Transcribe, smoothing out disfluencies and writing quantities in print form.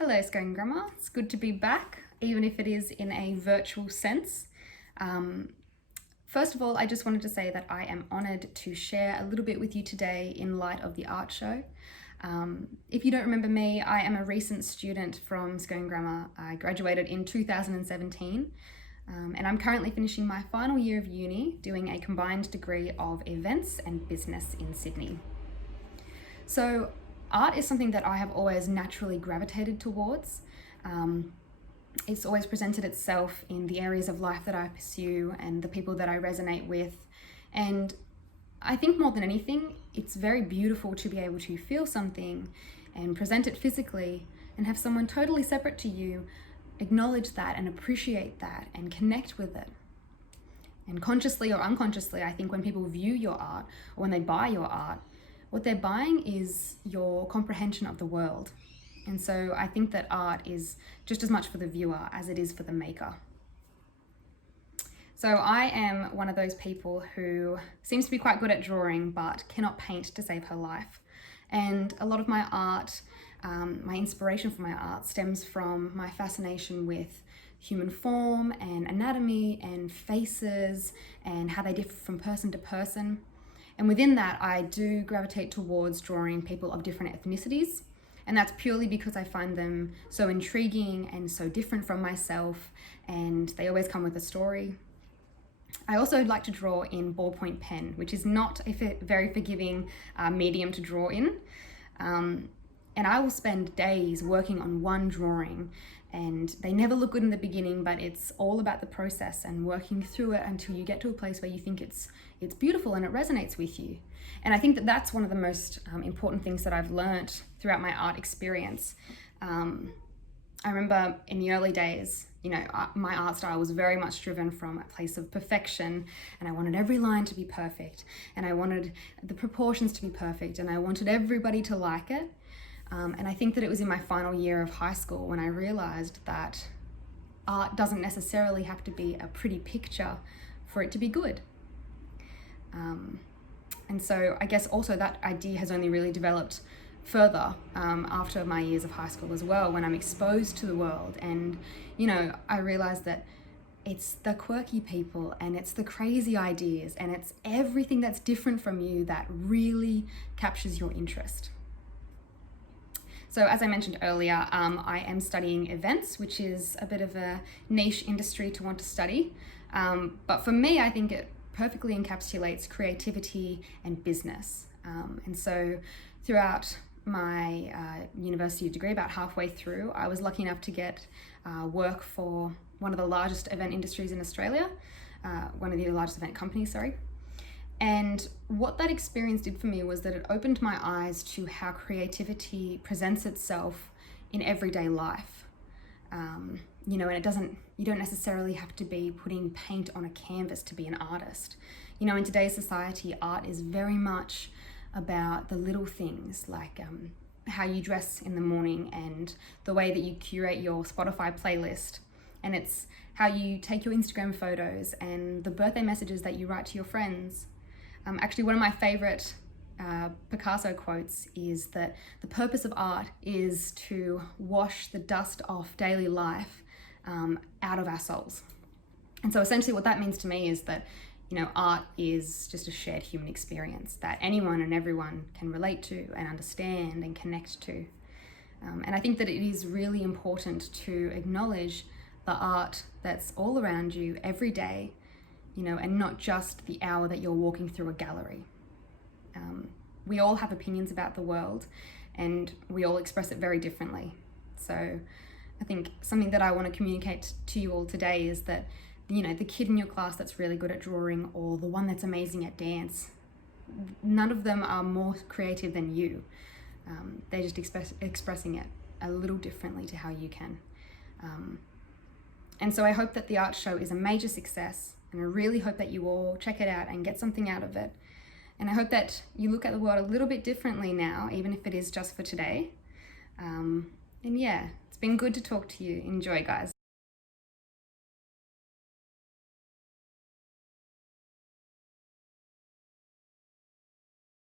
Hello Scone Grammar, it's good to be back, even if it is in a virtual sense. First of all, I just wanted to say that I am honoured to share a little bit with you today in light of the art show. If you don't remember me, I am a recent student from Scone Grammar. I graduated in 2017 and I'm currently finishing my final year of uni doing a combined degree of events and business in Sydney. So art is something that I have always naturally gravitated towards. It's always presented itself in the areas of life that I pursue and the people that I resonate with. And I think more than anything, it's very beautiful to be able to feel something and present it physically and have someone totally separate to you acknowledge that and appreciate that and connect with it. And consciously or unconsciously, I think when people view your art or when they buy your art, what they're buying is your comprehension of the world. And so I think that art is just as much for the viewer as it is for the maker. So I am one of those people who seems to be quite good at drawing but cannot paint to save her life. And a lot of my art, my inspiration for my art stems from my fascination with human form and anatomy and faces and how they differ from person to person. And within that, I do gravitate towards drawing people of different ethnicities. And that's purely because I find them so intriguing and so different from myself, and they always come with a story. I also like to draw in ballpoint pen, which is not a very forgiving medium to draw in. And I will spend days working on one drawing, and they never look good in the beginning, but it's all about the process and working through it until you get to a place where you think it's beautiful and it resonates with you. And I think that that's one of the most important things that I've learnt throughout my art experience. I remember in the early days, my art style was very much driven from a place of perfection, and I wanted every line to be perfect, and I wanted the proportions to be perfect, and I wanted everybody to like it. And I think that it was in my final year of high school when I realized that art doesn't necessarily have to be a pretty picture for it to be good. And so I guess also that idea has only really developed further after my years of high school as well, when I'm exposed to the world. And, I realized that it's the quirky people and it's the crazy ideas and it's everything that's different from you that really captures your interest. So as I mentioned earlier, I am studying events, which is a bit of a niche industry to want to study. But for me, I think it perfectly encapsulates creativity and business. And so throughout my university degree, about halfway through, I was lucky enough to get work for one of the largest event industries in Australia, one of the largest event companies, sorry. And what that experience did for me was that it opened my eyes to how creativity presents itself in everyday life. And you don't necessarily have to be putting paint on a canvas to be an artist. In today's society, art is very much about the little things, like how you dress in the morning and the way that you curate your Spotify playlist. And it's how you take your Instagram photos and the birthday messages that you write to your friends. Actually, one of my favorite Picasso quotes is that the purpose of art is to wash the dust off daily life out of our souls. And so essentially what that means to me is that, art is just a shared human experience that anyone and everyone can relate to and understand and connect to. And I think that it is really important to acknowledge the art that's all around you every day, and not just the hour that you're walking through a gallery. We all have opinions about the world and we all express it very differently. So I think something that I want to communicate to you all today is that, the kid in your class that's really good at drawing or the one that's amazing at dance, none of them are more creative than you. They're just expressing it a little differently to how you can. And so I hope that the art show is a major success, and I really hope that you all check it out and get something out of it. And I hope that you look at the world a little bit differently now, even if it is just for today. And yeah, it's been good to talk to you. Enjoy, guys.